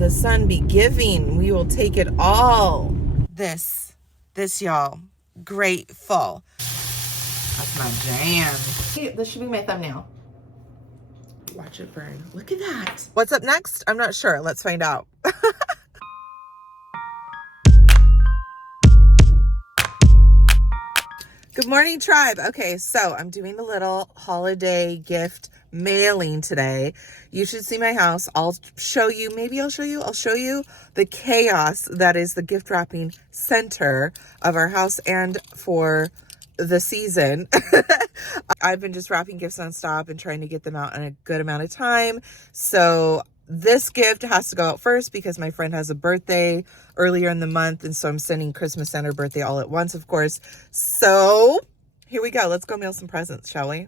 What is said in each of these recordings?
the sun be giving, we will take it all. This y'all, grateful. That's my jam. Hey, this should be my thumbnail. Watch it burn. Look at that. What's up next? I'm not sure. Let's find out. Good morning, tribe. Okay, so I'm doing a little holiday gift mailing today. You should see my house. I'll show you the chaos that is the gift wrapping center of our house and for the season. I've been just wrapping gifts nonstop and trying to get them out in a good amount of time. So this gift has to go out first because my friend has a birthday earlier in the month. And so I'm sending Christmas and her birthday all at once, of course. So here we go. Let's go mail some presents, shall we?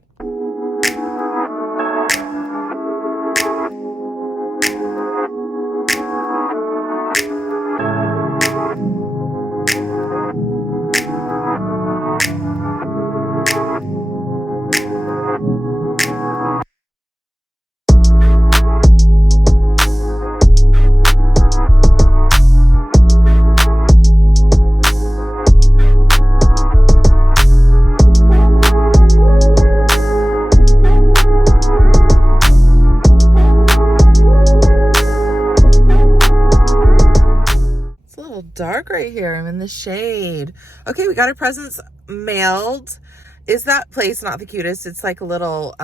Dark right here. I'm in the shade. Okay, we got our presents mailed. Is that place not the cutest? It's like a little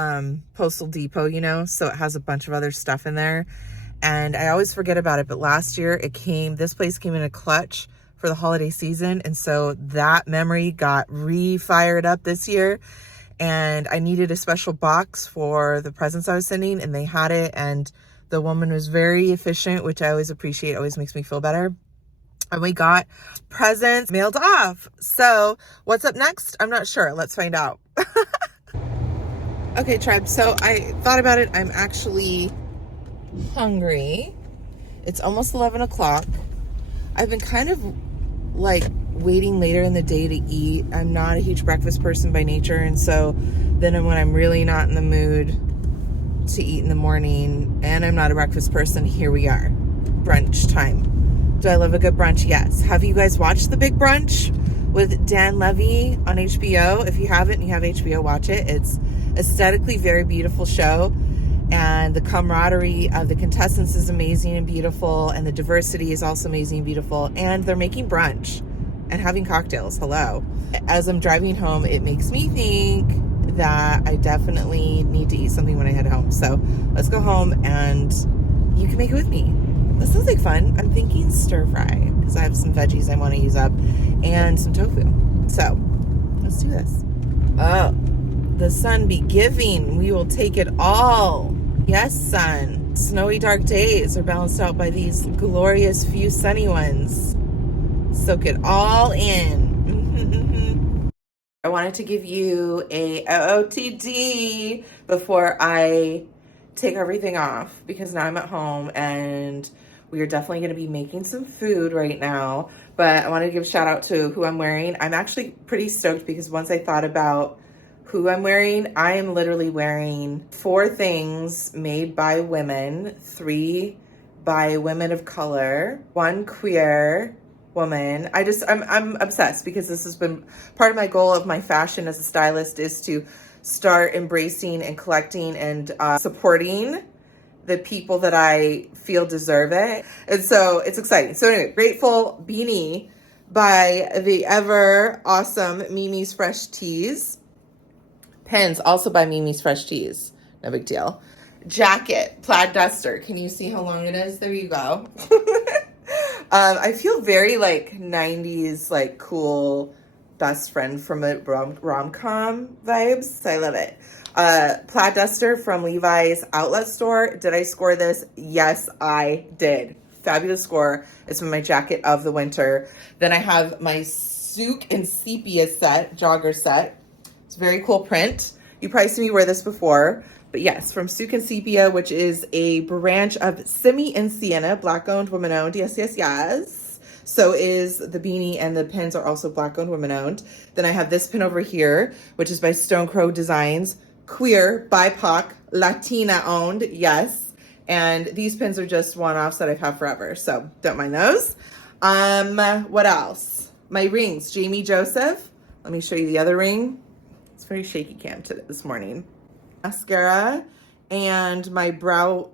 postal depot, you know, so it has a bunch of other stuff in there and I always forget about it, but last year this place came in a clutch for the holiday season, and so that memory got re-fired up this year, and I needed a special box for the presents I was sending, and they had it, and the woman was very efficient, which I always appreciate. Always makes me feel better. And we got presents mailed off. So what's up next? I'm not sure. Let's find out. Okay, tribe. So I thought about it. I'm actually hungry. It's almost 11 o'clock. I've been kind of like waiting later in the day to eat. I'm not a huge breakfast person by nature. And so then when I'm really not in the mood to eat in the morning and I'm not a breakfast person, here we are. Brunch time. Do I love a good brunch? Yes. Have you guys watched The Big Brunch with Dan Levy on HBO? If you haven't and you have HBO, watch it. It's aesthetically very beautiful show. And the camaraderie of the contestants is amazing and beautiful. And the diversity is also amazing and beautiful. And they're making brunch and having cocktails. Hello. As I'm driving home, it makes me think that I definitely need to eat something when I head home. So let's go home and you can make it with me. This sounds like fun. I'm thinking stir fry because I have some veggies I want to use up and some tofu. So let's do this. Oh, the sun be giving. We will take it all. Yes, sun. Snowy dark days are balanced out by these glorious few sunny ones. Soak it all in. I wanted to give you a OOTD before I take everything off because now I'm at home and we are definitely going to be making some food right now, but I want to give a shout out to who I'm wearing. I'm actually pretty stoked because once I thought about who I'm wearing, I am literally wearing 4 things made by women, 3 by women of color, 1 queer woman. I'm obsessed because this has been part of my goal of my fashion as a stylist is to start embracing and collecting and supporting the people that I feel deserve it. And so it's exciting. So anyway, Grateful Beanie by the ever awesome Mimi's Fresh Teas. Pens also by Mimi's Fresh Teas. No big deal. Jacket, plaid duster. Can you see how long it is? There you go. I feel very like 90s, like cool best friend from a rom-com vibes. I love it. Plaid duster from Levi's outlet store. Did I score this? Yes, I did. Fabulous score. It's my jacket of the winter. Then I have my Souk and Sepia set, jogger set. It's a very cool print. You probably seen me wear this before. But yes, from Souk and Sepia, which is a branch of Simi and Sienna, Black-owned, women-owned. Yes, yes, yes. So is the beanie, and the pins are also Black-owned, women-owned. Then I have this pin over here, which is by Stone Crow Designs. Queer, BIPOC, Latina-owned, yes. And these pins are just one-offs that I've had forever, so don't mind those. What else? My rings, Jamie Joseph. Let me show you the other ring. It's very shaky cam this morning. Mascara and my brow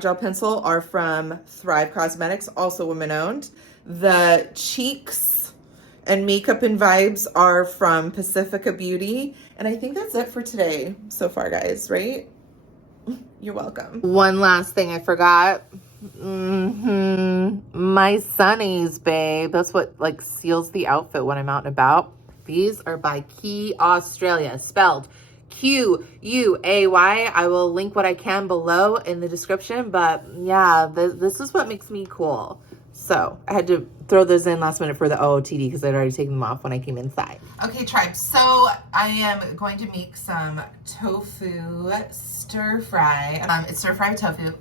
gel pencil are from Thrive Cosmetics, also women owned. The cheeks and makeup and vibes are from Pacifica Beauty. And I think that's it for today so far, guys, right? You're welcome. One last thing I forgot. My sunnies, babe. That's what like seals the outfit when I'm out and about. These are by Key Australia, spelled Quay. I will link what I can below in the description, but yeah, this is what makes me cool. So I had to throw those in last minute for the OOTD because I'd already taken them off when I came inside. Okay, tribe, so I am going to make some tofu stir fry. It's stir fry tofu.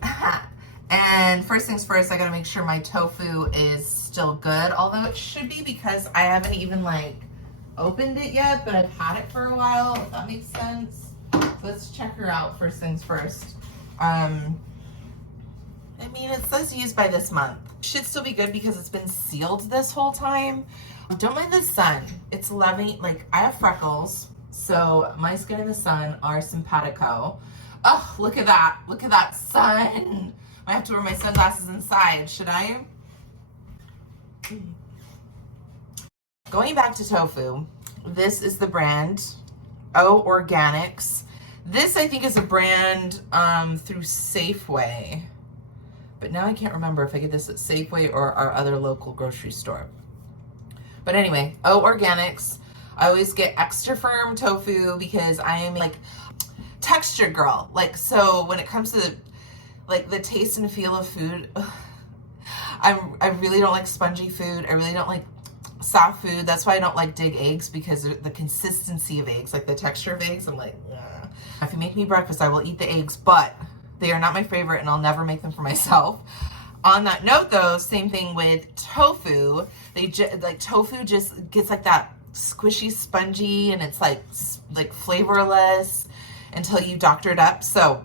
And first things first, I gotta make sure my tofu is still good, although it should be because I haven't even like opened it yet, but I've had it for a while, if that makes sense. So let's check her out first things first. I mean, it says used by this month. Should still be good because it's been sealed this whole time. Don't mind the sun. It's loving, like I have freckles, so my skin in the sun are simpatico. Oh, look at that. Look at that sun. I have to wear my sunglasses inside. Should I? Going back to tofu, this is the brand O Organics. This I think is a brand through Safeway, but now I can't remember if I get this at Safeway or our other local grocery store. But anyway, O Organics. I always get extra firm tofu because I am like texture girl. Like, so when it comes to like the taste and feel of food, I really don't like spongy food. I really don't like soft food. That's why I don't like dig eggs, because the consistency of eggs, like the texture of eggs, I'm like, ugh. If you make me breakfast, I will eat the eggs, but they are not my favorite and I'll never make them for myself. On that note though, same thing with tofu. Like tofu just gets like that squishy, spongy, and it's like flavorless until you doctor it up. So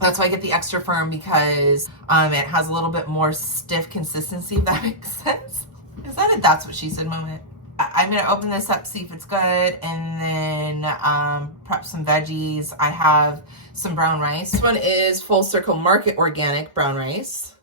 that's why I get the extra firm, because it has a little bit more stiff consistency, if that makes sense. Is that a that's what she said moment? I'm gonna open this up, see if it's good, and then prep some veggies. I have some brown rice. This one is Full Circle Market Organic brown rice.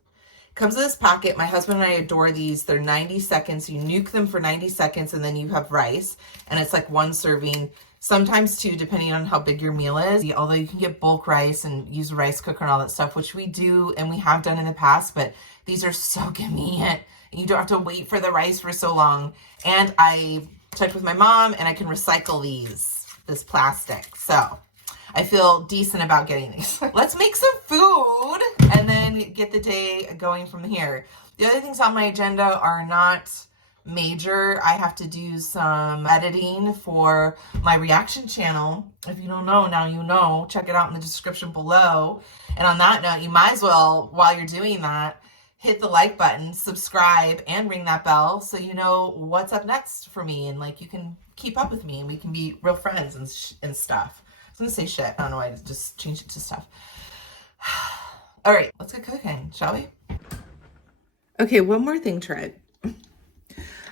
Comes in this packet. My husband and I adore these. They're 90 seconds. You nuke them for 90 seconds and then you have rice. And it's like one serving, sometimes two, depending on how big your meal is. Although you can get bulk rice and use a rice cooker and all that stuff, which we do and we have done in the past, but these are so convenient. You don't have to wait for the rice for so long. And I checked with my mom and I can recycle this plastic. So I feel decent about getting these. Let's make some food and then get the day going from here. The other things on my agenda are not major. I have to do some editing for my reaction channel. If you don't know, now you know. Check it out in the description below. And on that note, you might as well, while you're doing that, hit the like button, subscribe, and ring that bell so you know what's up next for me, and like you can keep up with me and we can be real friends and stuff. I was gonna say shit. I don't know why I just changed it to stuff. All right, let's get cooking, shall we? Okay, one more thing, Tread.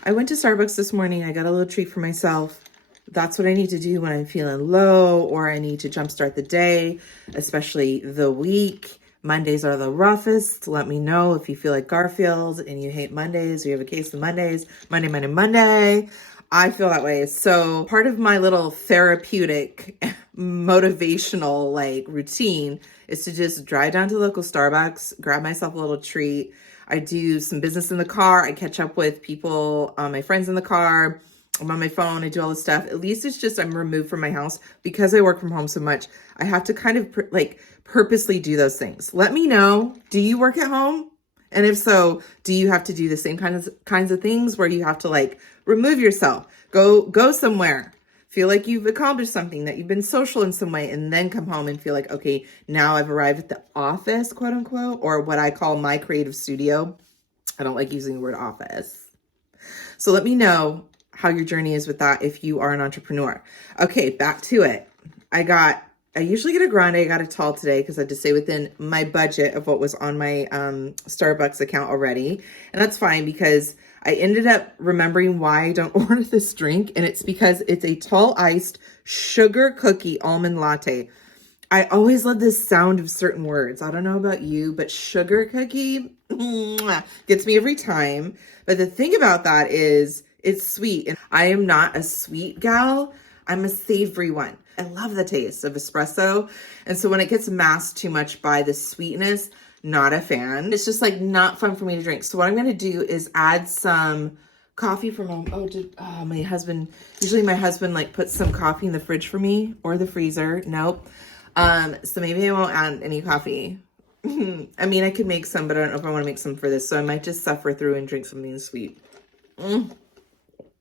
I went to Starbucks this morning. I got a little treat for myself. That's what I need to do when I'm feeling low or I need to jumpstart the day, especially the week. Mondays are the roughest. Let me know if you feel like Garfield and you hate Mondays or you have a case of Mondays. Monday. I feel that way. So part of my little therapeutic, motivational like routine is to just drive down to the local Starbucks, grab myself a little treat. I do some business in the car. I catch up with people, my friends in the car. I'm on my phone. I do all this stuff. At least it's just I'm removed from my house because I work from home so much. I have to kind of purposely do those things. Let me know. Do you work at home? And if so, do you have to do the same kinds of things where you have to like remove yourself, go somewhere, feel like you've accomplished something, that you've been social in some way, and then come home and feel like, okay, now I've arrived at the office, quote unquote, or what I call my creative studio. I don't like using the word office. So let me know how your journey is with that if you are an entrepreneur. Okay, back to it. I got I usually get a grande. I got a tall today because I had to stay within my budget of what was on my Starbucks account already. And that's fine because I ended up remembering why I don't order this drink. And it's because it's a tall iced sugar cookie almond latte. I always love the sound of certain words. I don't know about you, but sugar cookie gets me every time. But the thing about that is it's sweet. And I am not a sweet gal. I'm a savory one. I love the taste of espresso. And so when it gets masked too much by the sweetness, not a fan. It's just like not fun for me to drink. So what I'm going to do is add some coffee from home. My husband, usually my husband like puts some coffee in the fridge for me or the freezer. Nope. So maybe I won't add any coffee. I mean, I could make some, but I don't know if I want to make some for this. So I might just suffer through and drink something sweet.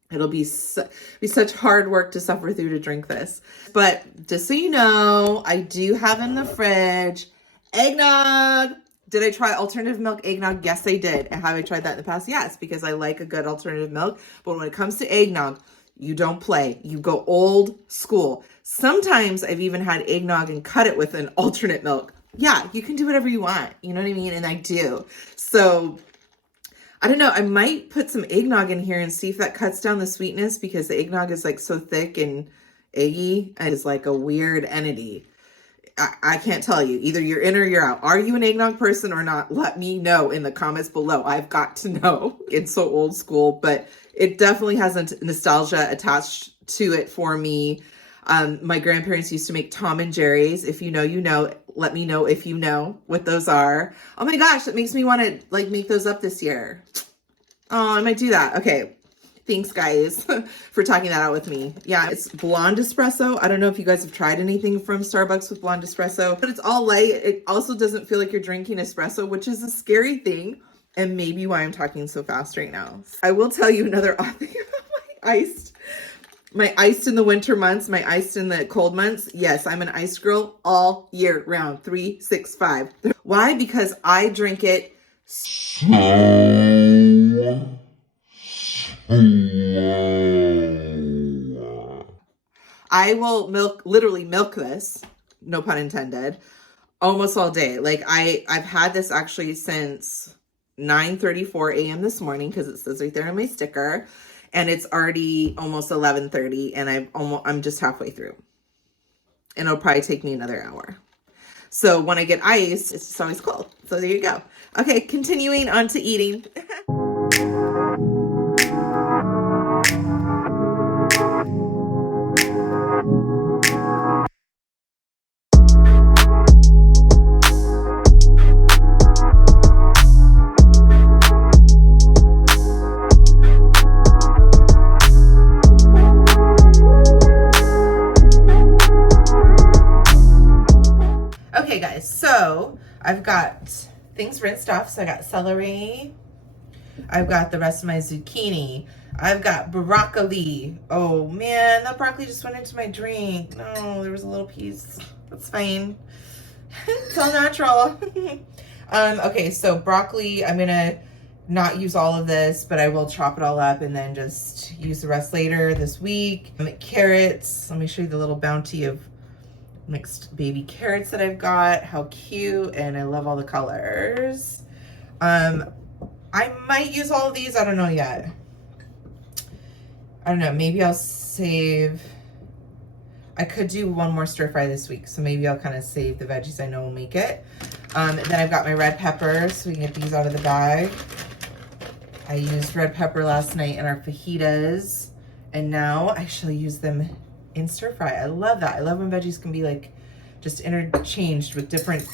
It'll be such hard work to suffer through to drink this. But just so you know, I do have in the fridge eggnog. Did I try alternative milk eggnog? Yes, I did. And have I tried that in the past? Yes, because I like a good alternative milk. But when it comes to eggnog, you don't play. You go old school. Sometimes I've even had eggnog and cut it with an alternate milk. Yeah, you can do whatever you want. You know what I mean? And I do. So I don't know. I might put some eggnog in here and see if that cuts down the sweetness because the eggnog is like so thick and eggy. It is like a weird entity. I can't tell you. Either you're in or you're out. Are you an eggnog person or not? Let me know in the comments below. I've got to know. It's so old school, but it definitely has a nostalgia attached to it for me. My grandparents used to make Tom and Jerry's. If you know, you know. Let me know if you know what those are. Oh my gosh, that makes me want to like make those up this year. Oh, I might do that. Okay. Thanks, guys, for talking that out with me. Yeah, it's blonde espresso. I don't know if you guys have tried anything from Starbucks with blonde espresso, but it's all light. It also doesn't feel like you're drinking espresso, which is a scary thing, and maybe why I'm talking so fast right now. I will tell you another odd thing about my iced in the winter months, my iced in the cold months. Yes, I'm an iced girl all year round, 365. Why? Because I drink it I will literally milk this, no pun intended, almost all day. Like I've had this actually since 9:34 a.m. this morning because it says right there on my sticker, and it's already almost 11:30, and I'm just halfway through, and it'll probably take me another hour. So when I get ice, it's just always cold. So there you go. Okay, continuing on to eating. Okay guys, so I've got things rinsed off. So I got celery, I've got the rest of my zucchini, I've got broccoli. Oh man, that broccoli just went into my drink. No, there was a little piece. That's fine. It's all natural. Okay, so broccoli, I'm gonna not use all of this, but I will chop it all up and then just use the rest later this week. Carrots, let me show you the little bounty of mixed baby carrots that I've got. How cute, and I love all the colors. I might use all of these. I don't know yet. I don't know. Maybe I'll save. I could do one more stir fry this week, so maybe I'll kind of save the veggies I know will make it. And then I've got my red peppers, so we can get these out of the bag. I used red pepper last night in our fajitas, and now I shall use them in stir fry. I love that. I love when veggies can be like just interchanged with different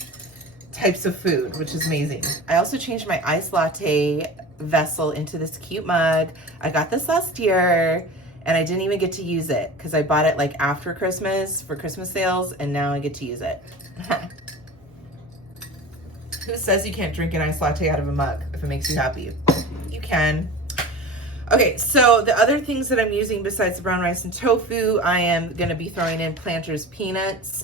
types of food, which is amazing. I also changed my iced latte vessel into this cute mug. I got this last year and I didn't even get to use it because I bought it like after Christmas for Christmas sales, and now I get to use it. Who says you can't drink an iced latte out of a mug if it makes you happy? You can. Okay, so the other things that I'm using besides the brown rice and tofu, I am going to be throwing in Planters peanuts.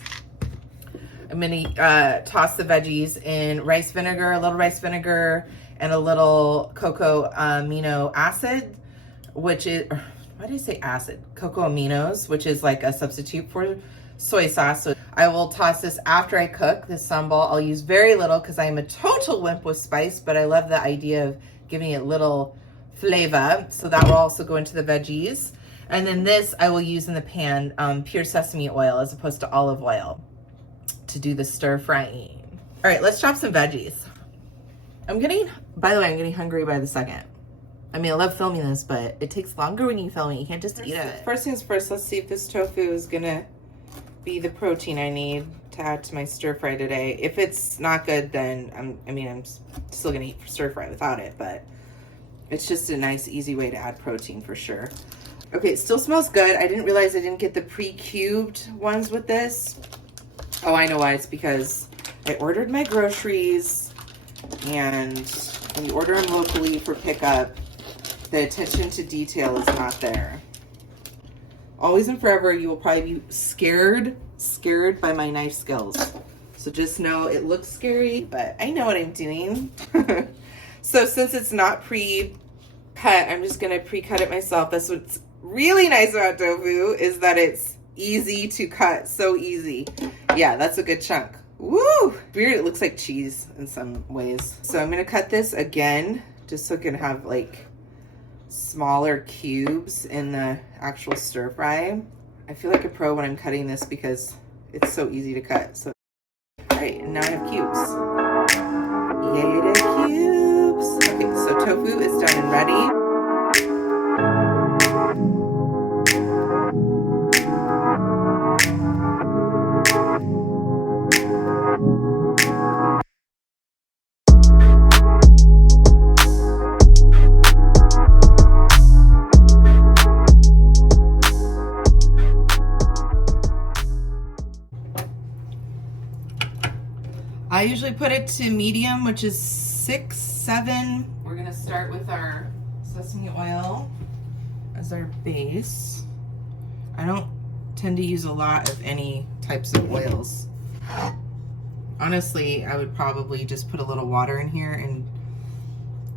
I'm going to toss the veggies in rice vinegar, a little rice vinegar, and a little cocoa amino acid, which is, why did I say acid? Cocoa aminos, which is like a substitute for soy sauce. So I will toss this after I cook this sambal. I'll use very little because I am a total wimp with spice, but I love the idea of giving it little flavor. So that will also go into the veggies. And then this I will use in the pan, pure sesame oil as opposed to olive oil to do the stir frying. All right, let's chop some veggies. By the way, I'm getting hungry by the second. I mean, I love filming this, but it takes longer when you film it. You can't just eat it. First things first, let's see if this tofu is gonna be the protein I need to add to my stir fry today. If it's not good, then I'm still gonna eat stir fry without it, but it's just a nice, easy way to add protein for sure. Okay, it still smells good. I didn't realize I didn't get the pre-cubed ones with this. Oh, I know why. It's because I ordered my groceries, and when you order them locally for pickup, the attention to detail is not there. Always and forever, you will probably be scared by my knife skills. So just know it looks scary, but I know what I'm doing. So since it's not pre-cut, I'm just gonna pre-cut it myself. That's what's really nice about tofu, is that it's easy to cut, so easy. Yeah, that's a good chunk. Woo! Weird, it looks like cheese in some ways. So I'm gonna cut this again, just so it can have like smaller cubes in the actual stir fry. I feel like a pro when I'm cutting this because it's so easy to cut. So, all right, and now I have cubes. Yay to cubes! Okay, so tofu is done and ready. I usually put it to medium, which is 6, 7. We're gonna start with our sesame oil as our base. I don't tend to use a lot of any types of oils. Honestly, I would probably just put a little water in here and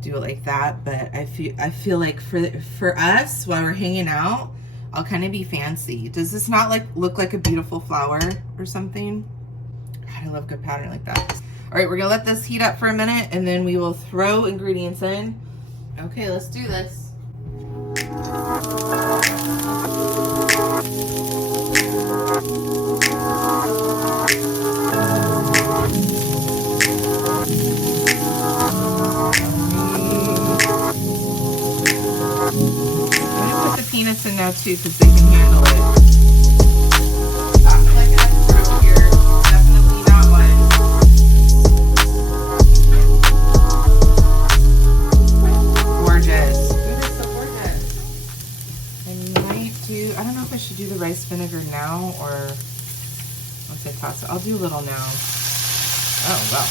do it like that, but I feel like for us, while we're hanging out, I'll kind of be fancy. Does this not look like a beautiful flower or something? I love good pattern like that. All right, we're gonna let this heat up for a minute and then we will throw ingredients in. Okay, let's do this. I'm gonna put the peanuts in now too because they can handle it. I should do the rice vinegar now or once I toss it. I'll do a little now. Oh, wow.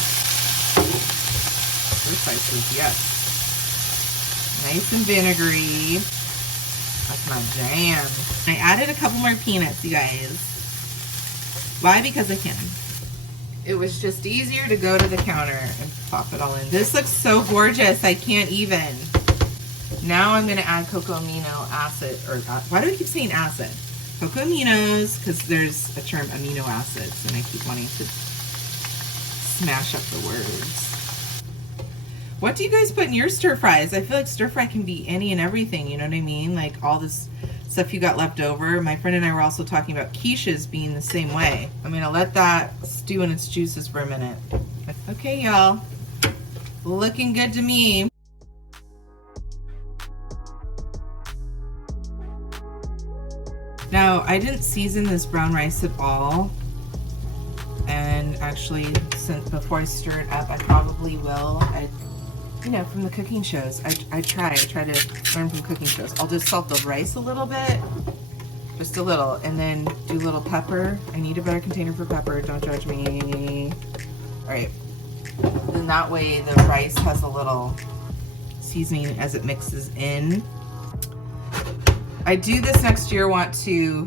Those spices, yes. Nice and vinegary. That's my jam. I added a couple more peanuts, you guys. Why? Because I can. It was just easier to go to the counter and pop it all in. This looks so gorgeous, I can't even. Now I'm gonna add cocoa amino acid, or why do I keep saying acid? Cocoa aminos, because there's a term amino acids, and I keep wanting to smash up the words. What do you guys put in your stir fries? I feel like stir fry can be any and everything, you know what I mean? Like all this stuff you got left over. My friend and I were also talking about quiches being the same way. I'm gonna let that stew in its juices for a minute. Okay, y'all, looking good to me. Now, I didn't season this brown rice at all, and actually, since before I stir it up, I probably will. You know, from the cooking shows, I try to learn from cooking shows. I'll just salt the rice a little bit, just a little, and then do a little pepper. I need a better container for pepper, don't judge me. All right, then that way the rice has a little seasoning as it mixes in. I do this next year, want to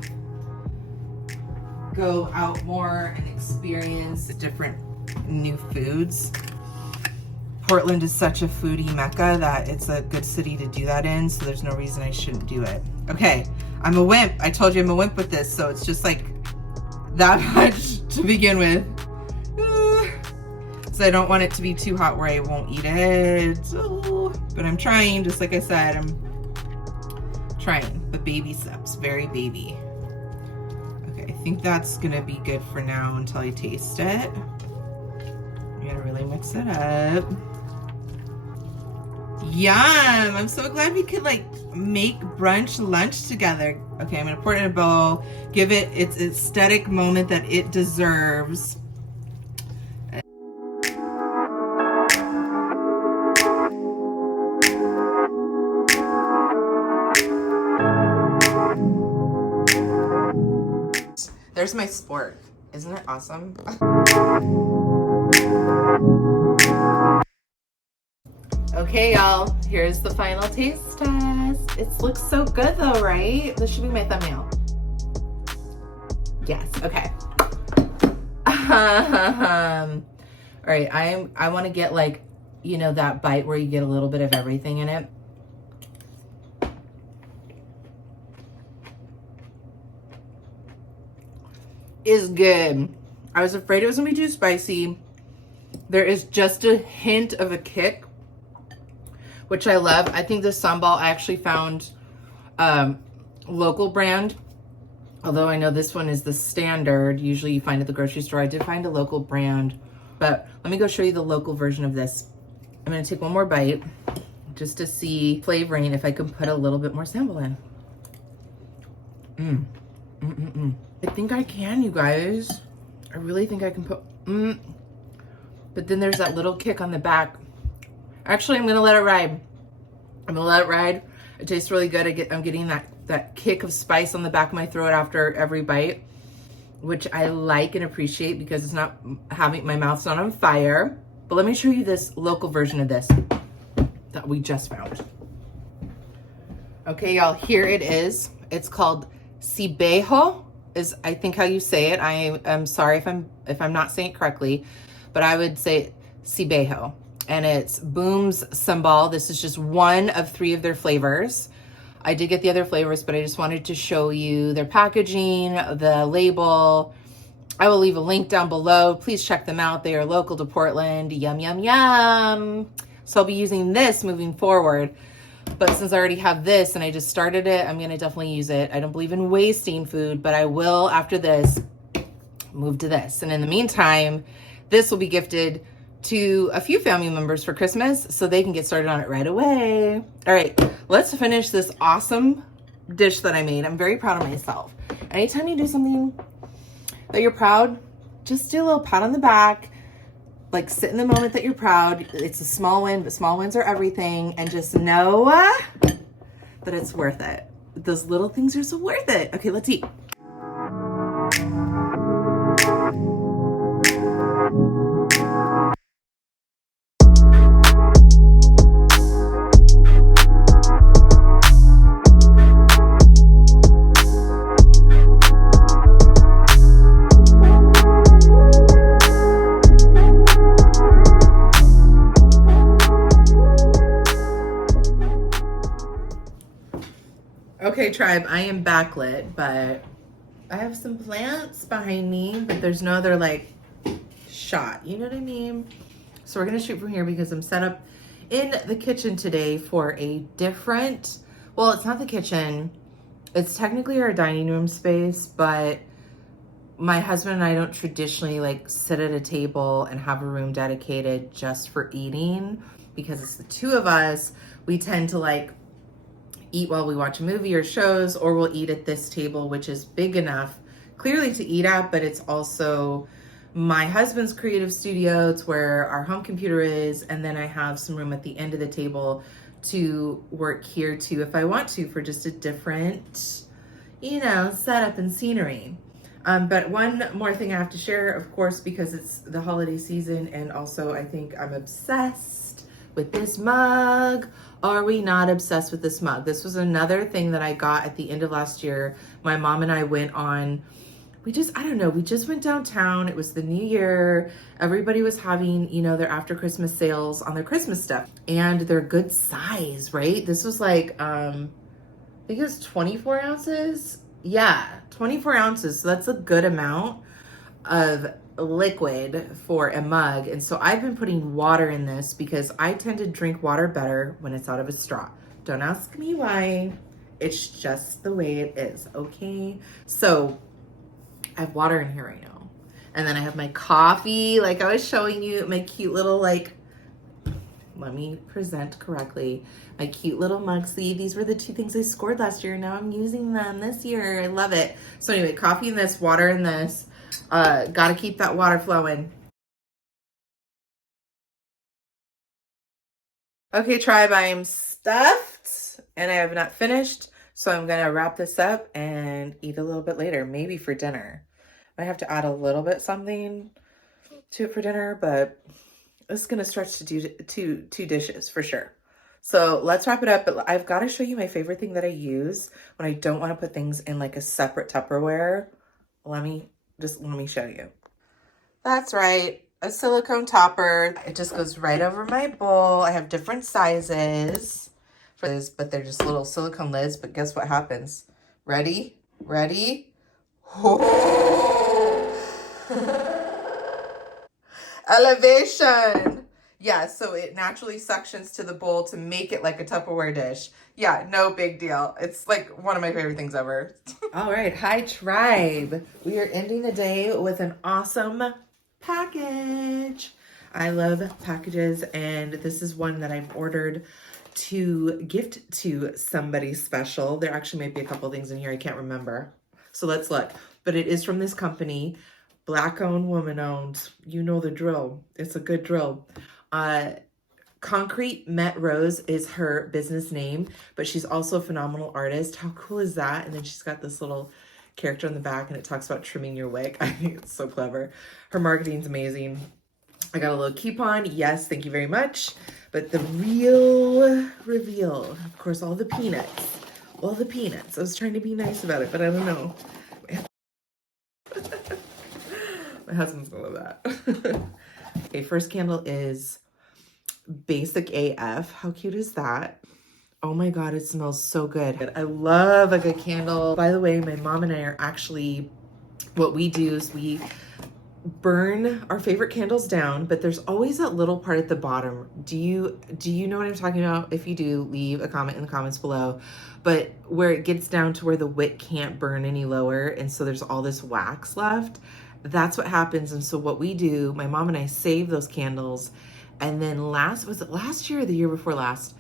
go out more and experience different new foods. Portland is such a foodie mecca that it's a good city to do that in, so there's no reason I shouldn't do it. Okay, I'm a wimp. I told you I'm a wimp with this, so it's just like that much to begin with. So I don't want it to be too hot where I won't eat it. But I'm trying, just like I said, I'm trying, but baby steps, very baby. Okay, I think that's gonna be good for now until I taste it. I'm gonna really mix it up. Yum! I'm so glad we could like make brunch lunch together. Okay, I'm gonna pour it in a bowl, give it its aesthetic moment that it deserves. There's my spork. Isn't it awesome? Okay, y'all, here's the final taste test. It looks so good though, right? This should be my thumbnail. Yes, okay. All right, I want to get like, you know, that bite where you get a little bit of everything in it. Is good. I was afraid it was gonna be too spicy. There is just a hint of a kick, which I love. I think the SAMBAL I actually found local brand, although I know this one is the standard. Usually you find at the grocery store. I did find a local brand, but let me go show you the local version of this. I'm gonna take one more bite just to see flavoring if I can put a little bit more SAMBAL in. I think I can, you guys. I really think I can put, but then there's that little kick on the back. Actually, I'm gonna let it ride. I'm gonna let it ride. It tastes really good. I'm getting that kick of spice on the back of my throat after every bite, which I like and appreciate because it's not my mouth's not on fire. But let me show you this local version of this that we just found. Okay, y'all, here it is. It's called Cibejo, is I think how you say it. I am sorry if I'm not saying it correctly, but I would say Cibejo. And it's Boom's SAMBAL. This is just one of 3 of their flavors. I did get the other flavors, but I just wanted to show you their packaging, the label. I will leave a link down below. Please check them out. They are local to Portland. Yum, yum, yum. So I'll be using this moving forward. But since I already have this and I just started it, I'm gonna definitely use it. I don't believe in wasting food, but I will, after this, move to this. And in the meantime, this will be gifted to a few family members for Christmas so they can get started on it right away. All right, let's finish this awesome dish that I made. I'm very proud of myself. Anytime you do something that you're proud, just do a little pat on the back. Like, sit in the moment that you're proud. It's a small win, but small wins are everything. And just know that it's worth it. Those little things are so worth it. Okay, let's eat. Okay, tribe, I am backlit, but I have some plants behind me, but there's no other like shot, you know what I mean? So we're gonna shoot from here because I'm set up in the kitchen today for a different, well, it's not the kitchen, it's technically our dining room space, but my husband and I don't traditionally like sit at a table and have a room dedicated just for eating because it's the 2 of us. We tend to like eat while we watch a movie or shows, or we'll eat at this table, which is big enough clearly to eat at, but it's also my husband's creative studio. It's where our home computer is, and then I have some room at the end of the table to work here too if I want to, for just a different, you know, setup and scenery. But one more thing I have to share, of course, because it's the holiday season, and also I think I'm obsessed with this mug. Are we not obsessed with this mug? This was another thing that I got at the end of last year. My mom and I went on, we just went downtown. It was the new year. Everybody was having, you know, their after Christmas sales on their Christmas stuff, and they're good size, right? This was like, I think it was 24 ounces. Yeah, 24 ounces. So that's a good amount. of liquid for a mug. And so I've been putting water in this because I tend to drink water better when it's out of a straw. Don't ask me why. It's just the way it is, okay? So I have water in here right now. And then I have my coffee, like I was showing you, my cute little, like, let me present correctly. My cute little mug sleeve. These were the 2 things I scored last year. Now I'm using them this year. I love it. So anyway, coffee in this, water in this. Gotta keep that water flowing. Okay, tribe, I am stuffed and I have not finished. So I'm gonna wrap this up and eat a little bit later, maybe for dinner. I have to add a little bit something to it for dinner, but it's gonna stretch to two dishes for sure. So let's wrap it up, but I've got to show you my favorite thing that I use when I don't want to put things in like a separate Tupperware. Let me show you. That's right, a silicone topper. It just goes right over my bowl. I have different sizes for this, but they're just little silicone lids. But guess what happens? Ready? Ready? Elevation. Yeah, so it naturally suctions to the bowl to make it like a Tupperware dish. Yeah, no big deal. It's like one of my favorite things ever. All right, hi tribe. We are ending the day with an awesome package. I love packages, and this is one that I've ordered to gift to somebody special. There actually might be a couple things in here I can't remember. So let's look. But it is from this company. Black owned, woman owned. You know the drill. It's a good drill. Concrete Met Rose is her business name, but she's also a phenomenal artist. How cool is that? And then she's got this little character on the back and it talks about trimming your wig. I think it's so clever. Her marketing's amazing. I got a little coupon. Yes, thank you very much. But the real reveal, of course, all the peanuts. All the peanuts. I was trying to be nice about it, but I don't know. My husband's gonna love that. Okay, first candle is Basic AF. How cute is that? Oh my God, it smells so good. I love a good candle. By the way, my mom and I are actually, what we do is we burn our favorite candles down, but there's always that little part at the bottom. Do you know what I'm talking about? If you do, leave a comment in the comments below. But where it gets down to where the wick can't burn any lower, and so there's all this wax left. That's what happens. And so what we do, my mom and I save those candles, and then was it last year or the year before last?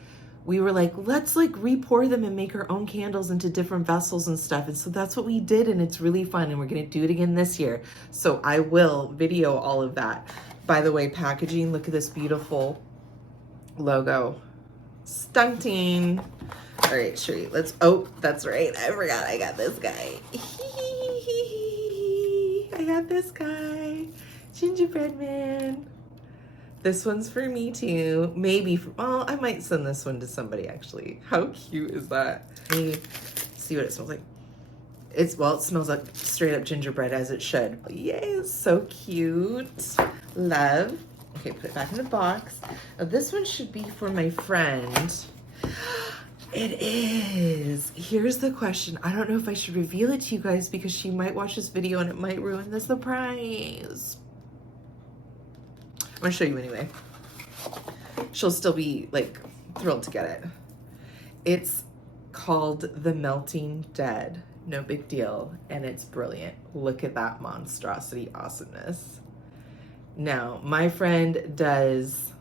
We were like, let's like re-pour them and make our own candles into different vessels and stuff. And so that's what we did, and it's really fun, and we're gonna do it again this year. So I will video all of that. By the way, packaging, look at this beautiful logo. Stunting. All right, Sherry, oh, that's right. I forgot I got this guy. I got this guy, Gingerbread Man. This one's for me too. Maybe, well, I might send this one to somebody actually. How cute is that? Let me see what it smells like. It smells like straight up gingerbread, as it should. Yay, so cute. Love. Okay, put it back in the box. Now, this one should be for my friend. It is. Here's the question. I don't know if I should reveal it to you guys because she might watch this video and it might ruin the surprise. I'm gonna show you anyway. She'll still be like thrilled to get it. It's called The Melting Dead. No big deal. And it's brilliant. Look at that monstrosity awesomeness. Now, my friend does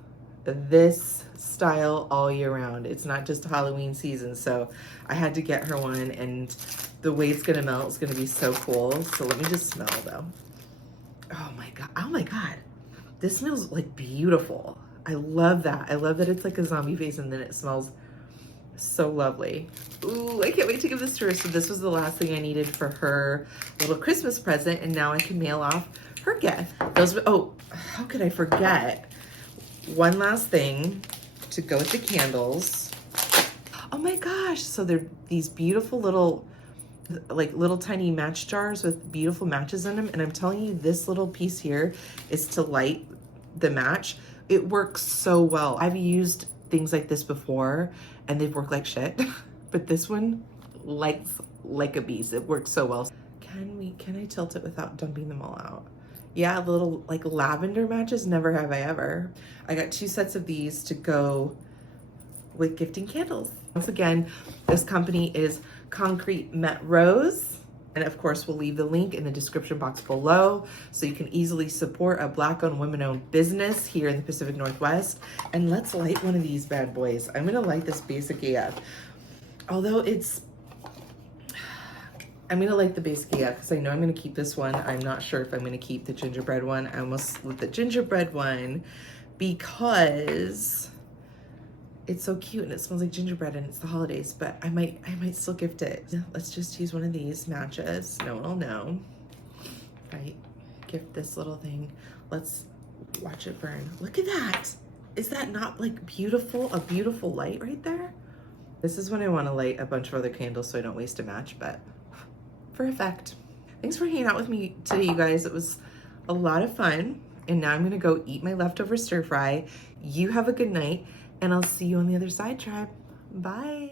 this style all year round. It's not just Halloween season, so I had to get her one, and the way it's gonna melt is gonna be so cool. So let me just smell though. Oh my God. Oh my God. This smells like beautiful. I love that. I love that it's like a zombie face and then it smells so lovely. Ooh, I can't wait to give this to her. So this was the last thing I needed for her little Christmas present, and now I can mail off her gift. Oh, how could I forget? One last thing to go with the candles. Oh my gosh. So they're these beautiful little tiny match jars with beautiful matches in them. And I'm telling you, this little piece here is to light the match. It works so well. I've used things like this before and they've worked like shit, but this one lights like a beast. It works so well. Can I tilt it without dumping them all out? Yeah, little like lavender matches, never have I ever. I got 2 sets of these to go with gifting candles. Once again, this company is Concrete Met Rose. And of course, we'll leave the link in the description box below so you can easily support a Black-owned, women-owned business here in the Pacific Northwest. And let's light one of these bad boys. I'm gonna light this basic AF. Although I'm gonna like the basic AF because I know I'm gonna keep this one. I'm not sure if I'm gonna keep the gingerbread one. I almost lit the gingerbread one because it's so cute and it smells like gingerbread and it's the holidays, but I might still gift it. Yeah, let's just use one of these matches. No one will know. Right, gift this little thing. Let's watch it burn. Look at that. Is that not like beautiful? A beautiful light right there? This is when I want to light a bunch of other candles so I don't waste a match, but for effect. Thanks for hanging out with me today, you guys. It was a lot of fun. And now I'm gonna go eat my leftover stir fry. You have a good night. And I'll see you on the other side, tribe. Bye.